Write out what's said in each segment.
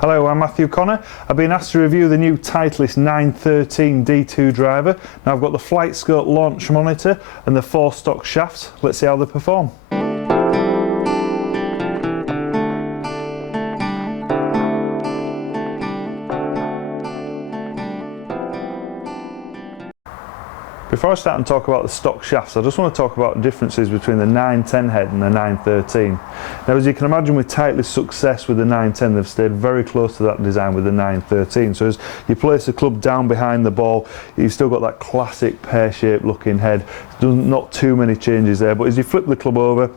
Hello, I'm Matthew Conner. I've been asked to review the new Titleist 913 D2 driver. Now I've got the flight scope launch monitor and the 4 stock shafts. Let's see how they perform. Before I start and talk about the stock shafts, I just want to talk about the differences between the 910 head and the 913. Now, as you can imagine, with Titleist's success with the 910, they've stayed very close to that design with the 913. So as you place the club down behind the ball, you've still got that classic pear-shaped looking head. Not too many changes there, but as you flip the club over,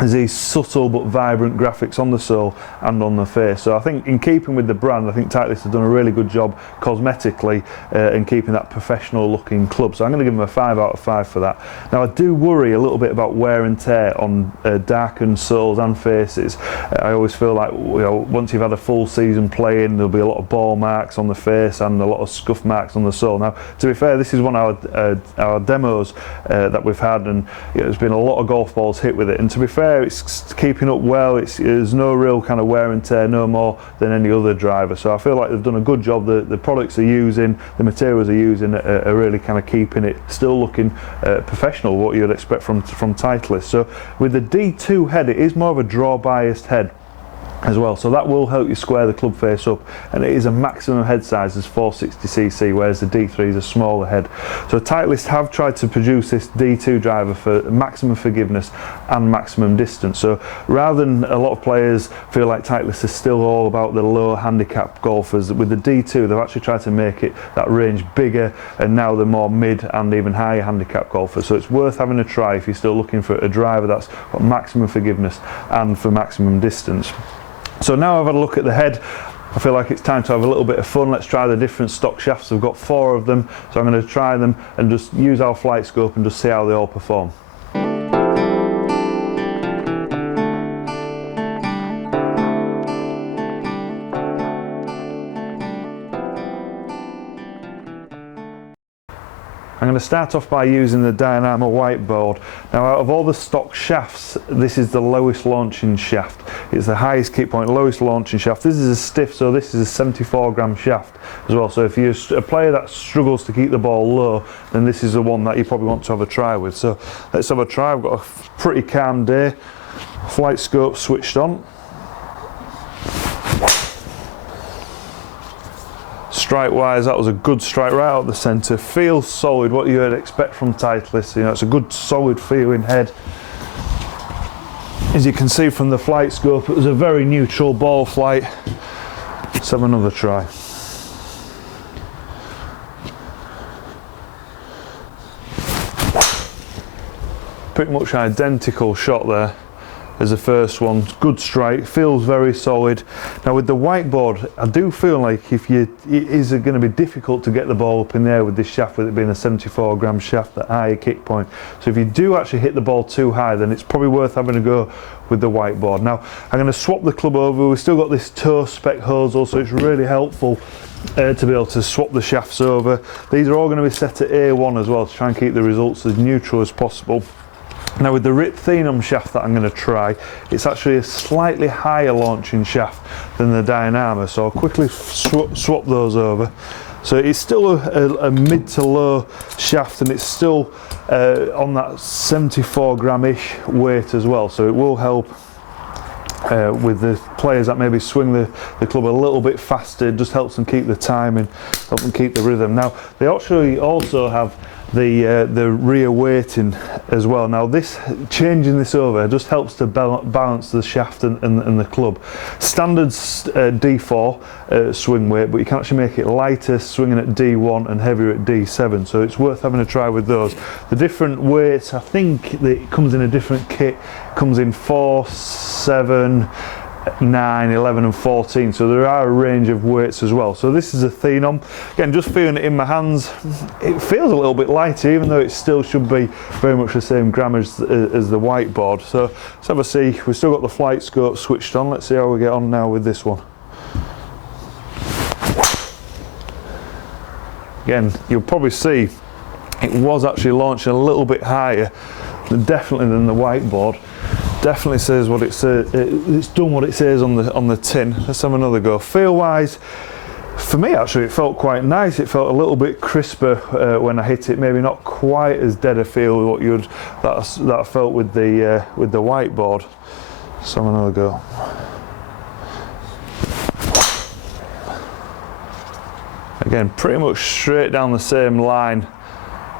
there's these subtle but vibrant graphics on the sole and on the face. So I think in keeping with the brand, I think Titleist has done a really good job cosmetically in keeping that professional looking club. So I'm going to give them a 5 out of 5 for that. Now I do worry a little bit about wear and tear on darkened soles and faces. I always feel like, you know, once you've had a full season playing, there'll be a lot of ball marks on the face and a lot of scuff marks on the sole. Now, to be fair, this is one of our demos that we've had, and there's been a lot of golf balls hit with it. And to be fair, it's keeping up well. There's no real kind of wear and tear, no more than any other driver. So I feel like they've done a good job. The products they're using, the materials they're using are really kind of keeping it still looking professional, what you'd expect from Titleist. So with the D2 head, it is more of a draw biased head as well, so that will help you square the club face up, and it is a maximum head size as 460cc, whereas the D3 is a smaller head. So Titleist have tried to produce this D2 driver for maximum forgiveness and maximum distance. So rather than a lot of players feel like Titleist is still all about the low handicap golfers, with the D2 they've actually tried to make it that range bigger, and now the more mid and even higher handicap golfers. So it's worth having a try if you're still looking for a driver that's got maximum forgiveness and for maximum distance. So now I've had a look at the head, I feel like it's time to have a little bit of fun. Let's try the different stock shafts. I've got 4 of them, so I'm going to try them and just use our flight scope and just see how they all perform. I'm going to start off by using the Dynamo whiteboard. Now, out of all the stock shafts, this is the lowest launching shaft. It's the highest kick point, lowest launching shaft. This is a stiff, so this is a 74 gram shaft as well. So if you're a player that struggles to keep the ball low, then this is the one that you probably want to have a try with. So let's have a try. I've got a pretty calm day. Flight scope switched on. Strike wise, that was a good strike right out the centre. Feels solid, what you would expect from Titleist. You know, it's a good solid feeling head. As you can see from the flight scope, it was a very neutral ball flight. Let's have another try. Pretty much identical shot there as the first one. Good strike, feels very solid. Now with the whiteboard, I do feel like it is going to be difficult to get the ball up in the air with this shaft, with it being a 74 gram shaft, that higher kick point. So if you do actually hit the ball too high, then it's probably worth having a go with the whiteboard. Now I'm going to swap the club over. We've still got this toe spec hosel, so it's really helpful to be able to swap the shafts over. These are all going to be set at A1 as well, to try and keep the results as neutral as possible. Now with the RIT Thenom shaft that I'm going to try, it's actually a slightly higher launching shaft than the Dynamo, so I'll quickly swap those over. So it's still a mid to low shaft, and it's still on that 74 gram-ish weight as well, so it will help with the players that maybe swing the club a little bit faster. It just helps them keep the timing, help them keep the rhythm. Now they actually also have the rear weighting as well. Now this, changing this over just helps to balance the shaft and the club. Standard D4 swing weight, but you can actually make it lighter swinging at D1 and heavier at D7, so it's worth having a try with those. The different weights, I think that it comes in a different kit, comes in 4, 7, 9, 11 and 14, so there are a range of weights as well. So this is a Thenom. Again, just feeling it in my hands, it feels a little bit lighter, even though it still should be very much the same grammage as the whiteboard. So let's have a see. We've still got the flight scope switched on. Let's see how we get on now with this one. Again, you'll probably see it was actually launching a little bit higher, definitely than the whiteboard. Definitely says what it says. It's done what it says on the tin. Let's have another go. Feel wise, for me actually, it felt quite nice. It felt a little bit crisper when I hit it. Maybe not quite as dead a feel what that I felt with the whiteboard. Let's have another go. Again, pretty much straight down the same line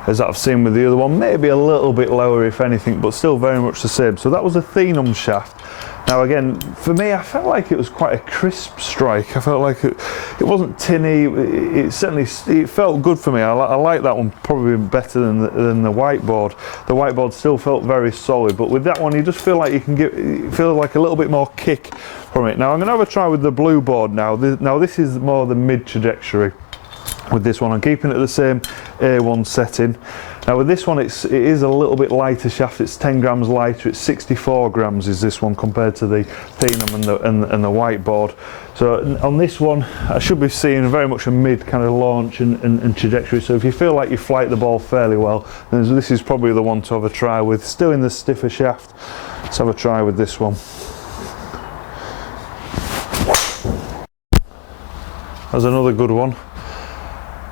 as I've seen with the other one, maybe a little bit lower if anything, but still very much the same. So that was a Thinum shaft. Now again, for me, I felt like it was quite a crisp strike. I felt like it wasn't tinny. It felt good for me. I like that one probably better than the whiteboard. The whiteboard still felt very solid, but with that one, you just feel like you can feel like a little bit more kick from it. Now I'm going to have a try with the blue board now. Now this is more the mid trajectory. With this one, I'm keeping it the same A1 setting. Now with this one, it is a little bit lighter shaft. It's 10 grams lighter. It's 64 grams is this one compared to the Thinum and the whiteboard. So on this one, I should be seeing very much a mid kind of launch and trajectory. So if you feel like you flight the ball fairly well, then this is probably the one to have a try with. Still in the stiffer shaft. Let's have a try with this one. That's another good one.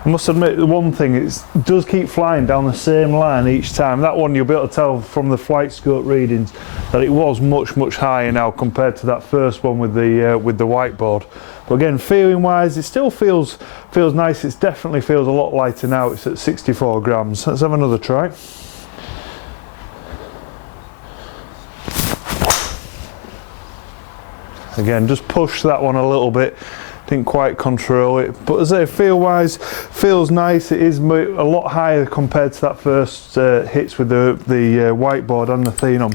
I must admit, the one thing, it does keep flying down the same line each time. That one you'll be able to tell from the flight scope readings that it was much higher now compared to that first one with the whiteboard. But again, feeling wise, it still feels nice. It definitely feels a lot lighter now. It's at 64 grams. Let's have another try. Again, just push that one a little bit. Didn't quite control it, but as I say, feel wise, feels nice. It is a lot higher compared to that first hits with the whiteboard and the Thinum.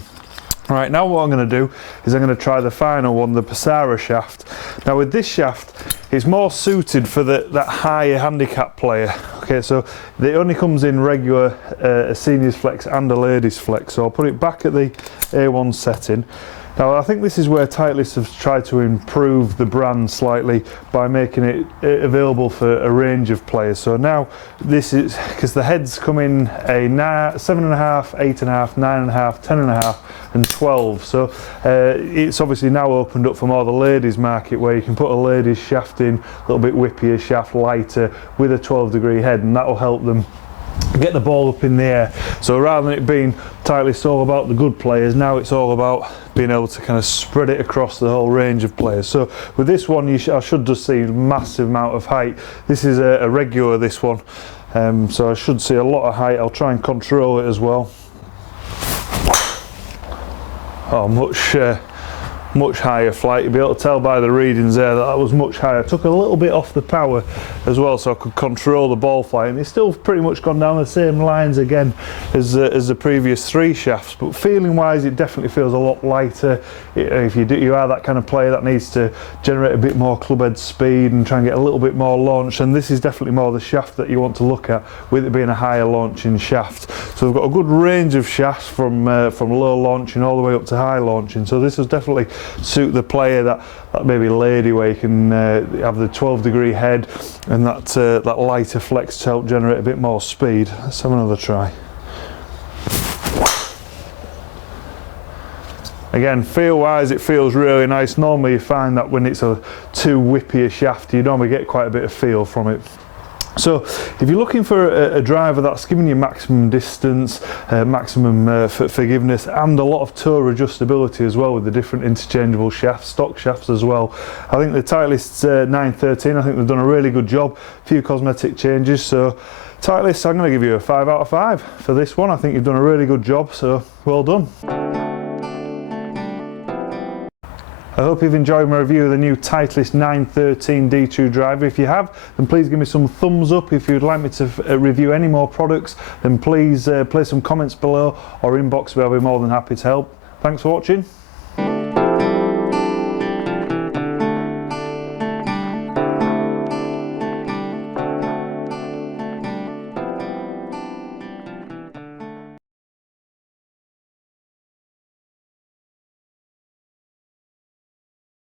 Right, now what I'm going to do is I'm going to try the final one, the Passara shaft. Now with this shaft, it's more suited for that higher handicap player. Okay, so it only comes in regular a seniors flex and a ladies flex. So I'll put it back at the A1 setting. Now I think this is where Titleist have tried to improve the brand slightly by making it available for a range of players. So now this is, because the heads come in a 7.5, 8.5, 9.5, 10.5 and 12. So it's obviously now opened up for more the ladies market where you can put a ladies shaft in, a little bit whippier shaft, lighter with a 12-degree head, and that will help them get the ball up in the air. So rather than it being Titleist all about the good players, now it's all about being able to kind of spread it across the whole range of players. So with this one, I should just see a massive amount of height. This is a regular, this one, so I should see a lot of height. I'll try and control it as well. Oh, much higher flight. You'll be able to tell by the readings there that was much higher. I took a little bit off the power as well so I could control the ball flight, and it's still pretty much gone down the same lines again as the previous three shafts, but feeling wise it definitely feels a lot lighter. If you are that kind of player that needs to generate a bit more club head speed and try and get a little bit more launch, and this is definitely more the shaft that you want to look at, with it being a higher launching shaft. So we've got a good range of shafts from low launching all the way up to high launching, so this will definitely suit the player that maybe lady where you can have the 12-degree head and that lighter flex to help generate a bit more speed. Let's have another try. Again, feel wise it feels really nice. Normally you find that when it's a too whippier shaft you normally get quite a bit of feel from it. So if you're looking for a driver that's giving you maximum distance, maximum forgiveness, and a lot of toe adjustability as well with the different interchangeable shafts, stock shafts as well, I think the Titleist 913, I think they've done a really good job. A few cosmetic changes, so Titleist, I'm going to give you a 5 out of 5 for this one. I think you've done a really good job, so well done. I hope you've enjoyed my review of the new Titleist 913 D2 driver. If you have, then please give me some thumbs up. If you'd like me to review any more products, then please place some comments below or inbox me. I'll be more than happy to help. Thanks for watching.